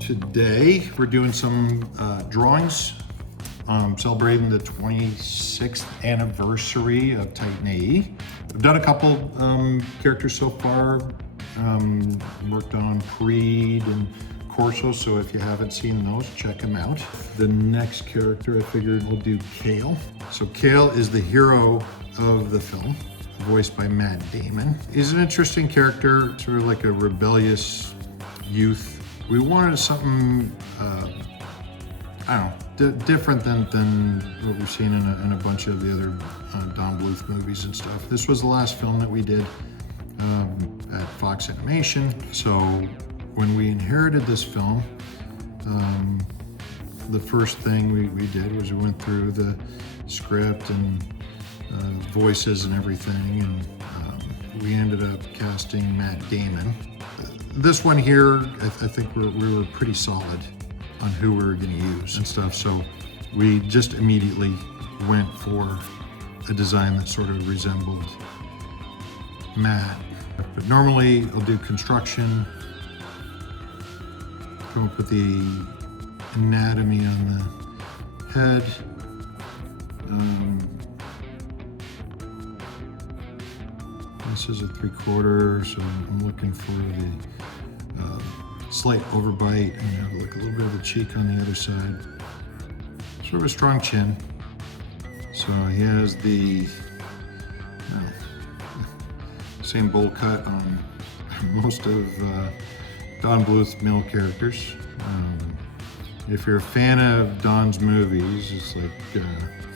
Today we're doing some drawings celebrating the 26th anniversary of Titan A.E. I've done a couple characters so far, worked on Creed and Corso, so if you haven't seen those, check them out. The next character I figured we'll do Cale. So Cale is the hero of the film, voiced by Matt Damon. He's an interesting character, sort of like a rebellious youth. We wanted something, I don't know, different than what we've seen in a bunch of the other Don Bluth movies and stuff. This was the last film that we did at Fox Animation. So when we inherited this film, the first thing we did was we went through the script and voices and everything, and we ended up casting Matt Damon. This one here, I think we were pretty solid on who we were going to use and stuff, so we just immediately went for a design that sort of resembled Matt. But normally I'll do construction, come up with the anatomy on the head. This is a 3/4, so I'm looking for the slight overbite and have like a little bit of a cheek on the other side. Sort of a strong chin. So he has the same bowl cut on most of Don Bluth's male characters. If you're a fan of Don's movies, it's like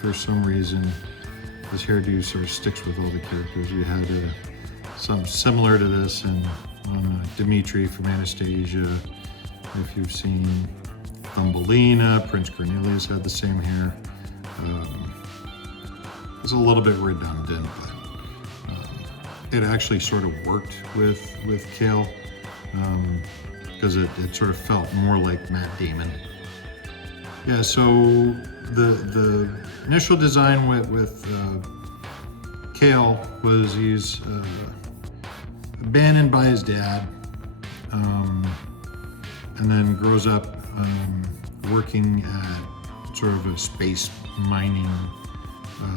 for some reason his hairdo sort of sticks with all the characters. We had something similar to this on Dimitri from Anastasia. If you've seen Thumbelina, Prince Cornelius had the same hair. It's a little bit redundant, but it actually sort of worked with Cale because it sort of felt more like Matt Damon. Yeah, so the initial design with Cale was he's abandoned by his dad, and then grows up working at sort of a space mining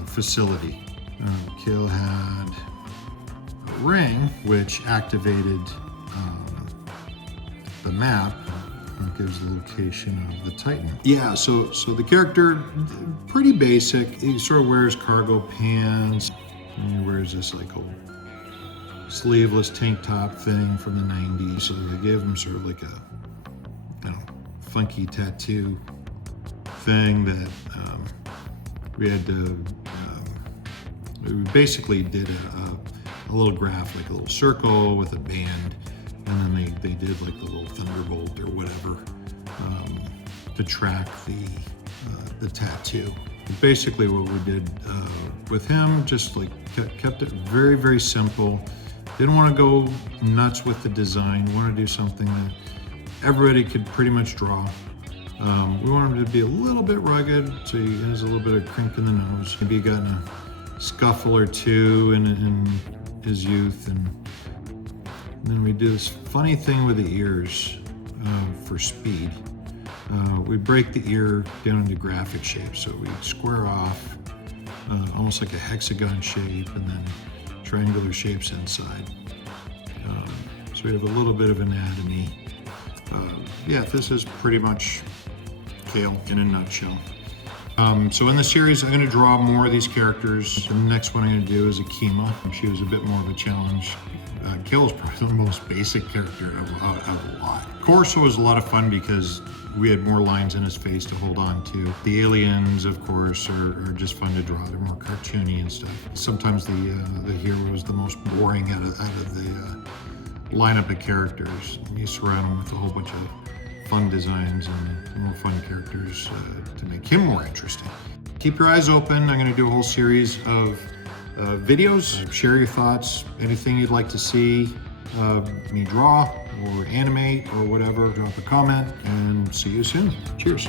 facility. Cale had a ring which activated the map. It gives the location of the Titan. Yeah, so the character, pretty basic. He sort of wears cargo pants, and he wears this like old sleeveless tank top thing from the 90s. So they gave him sort of like a, funky tattoo thing that we had to, we basically did a little graph, like a little circle with a band, and then they did like the little thunderbolt or whatever to track the tattoo. Basically what we did with him, just like kept it very, very simple. Didn't want to go nuts with the design. We wanted to do something that everybody could pretty much draw. We wanted him to be a little bit rugged, so he has a little bit of crink in the nose. Maybe he got in a scuffle or two in his youth, and then we do this funny thing with the ears for speed. We break the ear down into graphic shapes, so we square off almost like a hexagon shape, and then triangular shapes inside. So we have a little bit of anatomy. Yeah, this is pretty much Cale in a nutshell. So in the series, I'm going to draw more of these characters. The next one I'm going to do is Akima. She was a bit more of a challenge. Cale is probably the most basic character of a lot. Corso was a lot of fun because we had more lines in his face to hold on to. The aliens, of course, are just fun to draw. They're more cartoony and stuff. Sometimes the hero is the most boring out of the lineup of characters. You surround him with a whole bunch of fun designs and more fun characters to make him more interesting. Keep your eyes open. I'm going to do a whole series of videos. Share your thoughts, anything you'd like to see me draw or animate or whatever. Drop a comment and see you soon. Cheers.